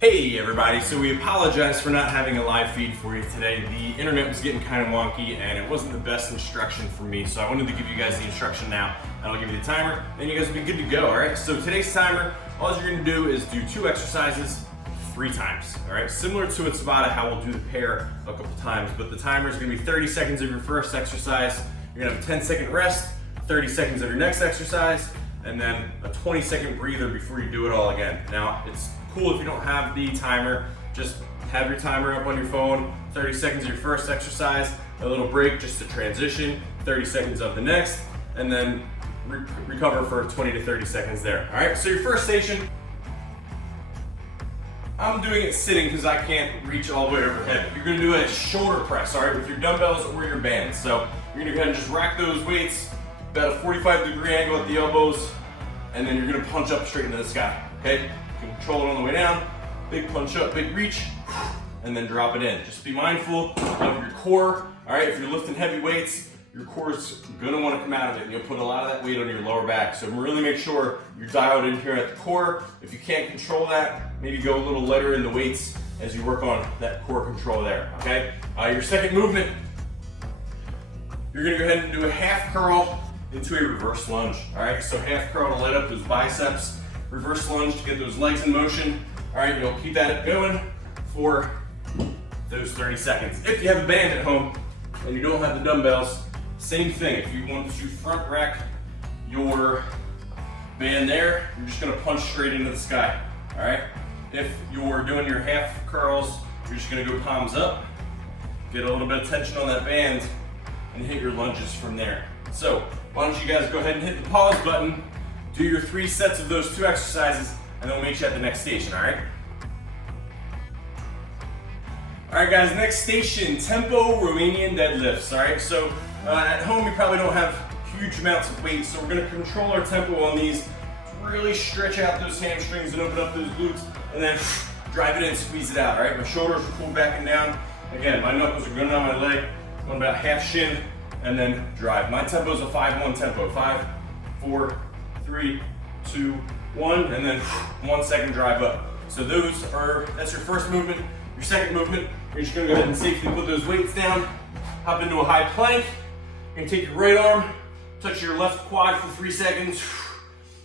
Hey everybody, so we apologize for not having a live feed for you today. The internet was getting kind of wonky and it wasn't the best instruction for me, so I wanted to give you guys the instruction now, and I'll give you the timer, and you guys will be good to go, alright? So today's timer, all you're going to do is do 2 exercises 3 times, alright? Similar to a Tabata, how we'll do the pair a couple times, but the timer is going to be 30 seconds of your first exercise, you're going to have a 10-second rest, 30 seconds of your next exercise, and then a 20-second breather before you do it all again. Now, it's cool if you don't have the timer, just have your timer up on your phone, 30 seconds of your first exercise, a little break just to transition, 30 seconds of the next, and then recover for 20 to 30 seconds there. All right, so your first station, I'm doing it sitting because I can't reach all the way overhead. You're gonna do a shoulder press, all right, with your dumbbells or your bands. So you're gonna go ahead and just rack those weights, about a 45-degree angle at the elbows, and then you're gonna punch up straight into the sky, okay? Control it on the way down, big punch up, big reach, and then drop it in. Just be mindful of your core, all right? If you're lifting heavy weights, your core is gonna wanna come out of it, and you'll put a lot of that weight on your lower back. So really make sure you're dialed in here at the core. If you can't control that, maybe go a little lighter in the weights as you work on that core control there, okay? Your second movement, you're gonna go ahead and do a half curl into a reverse lunge, all right? So half curl to light up those biceps, reverse lunge to get those legs in motion. All right, you'll keep that going for those 30 seconds. If you have a band at home and you don't have the dumbbells, same thing. If you want to front rack your band there, you're just gonna punch straight into the sky, all right? If you're doing your half curls, you're just gonna go palms up, get a little bit of tension on that band, and hit your lunges from there. So why don't you guys go ahead and hit the pause button, do your 3 sets of those 2 exercises, and then we'll meet you at the next station, all right? All right, guys, next station, tempo Romanian deadlifts, all right? So at home, you probably don't have huge amounts of weight, so we're gonna control our tempo on these, really stretch out those hamstrings and open up those glutes, and then drive it in, squeeze it out, all right? My shoulders are pulled back and down. Again, my knuckles are going down my leg, going about half shin, and then drive. My tempo is a 5-1 tempo, 5, 4, 3, 2, 1, and then 1 second drive up. So that's your first movement. Your second movement, you're just gonna go ahead and safely put those weights down, hop into a high plank. You're gonna take your right arm, touch your left quad for 3 seconds,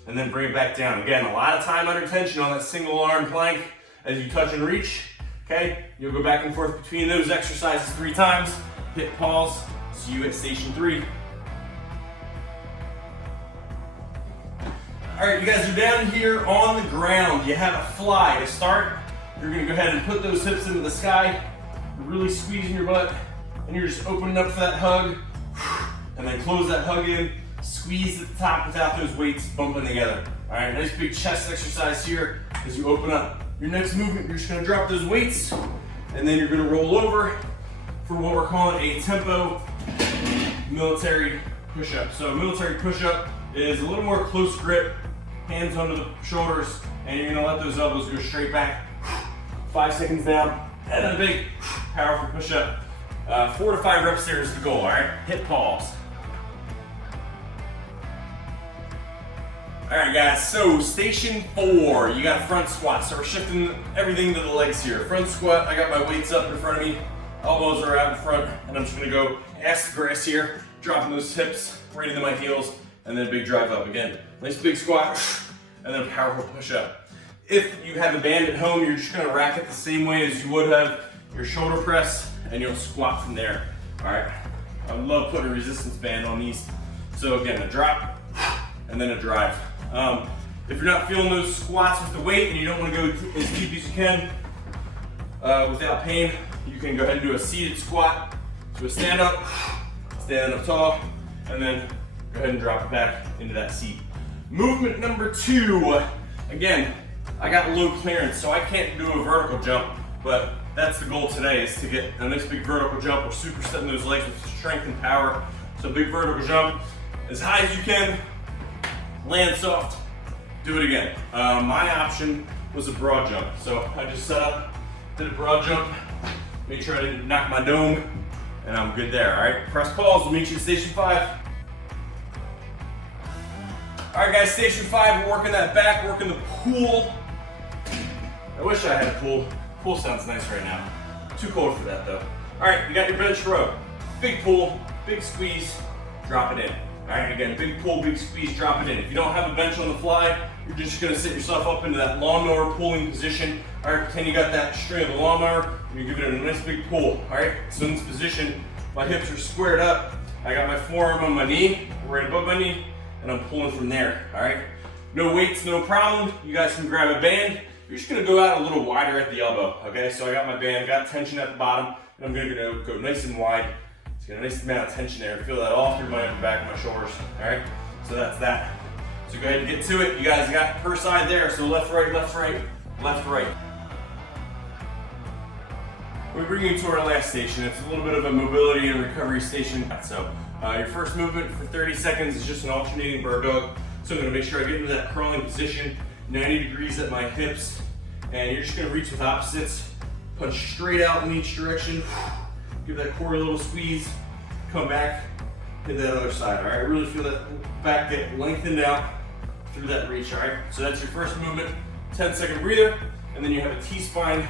and then bring it back down. Again, a lot of time under tension on that single arm plank as you touch and reach, okay? You'll go back and forth between those exercises 3 times, hit pause, see you at station 3. All right, you guys are down here on the ground. You have a fly. To start, you're gonna go ahead and put those hips into the sky. You're really squeezing your butt, and you're just opening up for that hug, and then close that hug in, squeeze at the top without those weights bumping together. All right, nice big chest exercise here as you open up. Your next movement, you're just gonna drop those weights, and then you're gonna roll over for what we're calling a tempo military push-up. So military push-up is a little more close grip, hands under the shoulders, and you're gonna let those elbows go straight back. 5 seconds down, and then a big, powerful push-up. 4 to 5 reps there is the goal, all right? Hit pause. All right, guys, so station 4, you got a front squat. So we're shifting everything to the legs here. Front squat, I got my weights up in front of me, elbows are out in front, and I'm just gonna go ass to grass here, dropping those hips right into my heels, and then a big drive up again. Nice big squat, and then a powerful push up. If you have a band at home, you're just gonna rack it the same way as you would have your shoulder press, and you'll squat from there. All right, I love putting a resistance band on these. So again, a drop, and then a drive. If you're not feeling those squats with the weight, and you don't wanna go as deep as you can without pain, you can go ahead and do a seated squat. So a stand up tall, and then go ahead and drop it back into that seat. Movement number 2, again, I got low clearance, so I can't do a vertical jump, but that's the goal today, is to get a nice big vertical jump. We're supersetting those legs with strength and power. So big vertical jump, as high as you can, land soft, do it again. My option was a broad jump. So I just set up, did a broad jump, made sure I didn't knock my dome, and I'm good there, all right? Press pause, we'll meet you at station 5. All right, guys, station 5, we're working that back, working the pool I wish I had a pool. Pool sounds nice right now. Too cold for that though. All right, you got your bench row. Big pull, big squeeze, drop it in. All right, again, big pull, big squeeze, drop it in. If you don't have a bench on the fly, you're just gonna sit yourself up into that lawnmower pulling position. All right, pretend you got that string of the lawnmower, and you're giving it a nice big pull. All right, so in this position, my hips are squared up. I got my forearm on my knee, right above my knee, and I'm pulling from there, all right? No weights, no problem. You guys can grab a band. You're just gonna go out a little wider at the elbow, okay? So I got my band, got tension at the bottom, and I'm gonna go nice and wide. It's got a nice amount of tension there. Feel that all through my upper back and my shoulders, all right? So that's that. So go ahead and get to it. You guys got per side there, so left, right, left, right, left, right. We bring you to our last station. It's a little bit of a mobility and recovery station. So your first movement for 30 seconds is just an alternating bird dog. So I'm gonna make sure I get into that crawling position, 90 degrees at my hips, and you're just gonna reach with opposites, punch straight out in each direction, give that core a little squeeze, come back, hit that other side, all right? Really feel that back get lengthened out through that reach, all right? So that's your first movement, 10-second breather, and then you have a T-spine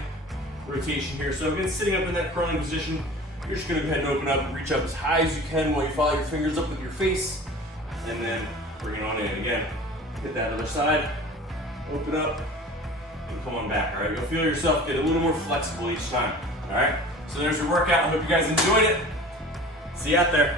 rotation here. So again, sitting up in that crawling position, you're just gonna go ahead and open up and reach up as high as you can while you follow your fingers up with your face, and then bring it on in. Again, hit that other side, open up, and come on back, all right? You'll feel yourself get a little more flexible each time, all right? So there's your workout. I hope you guys enjoyed it. See you out there.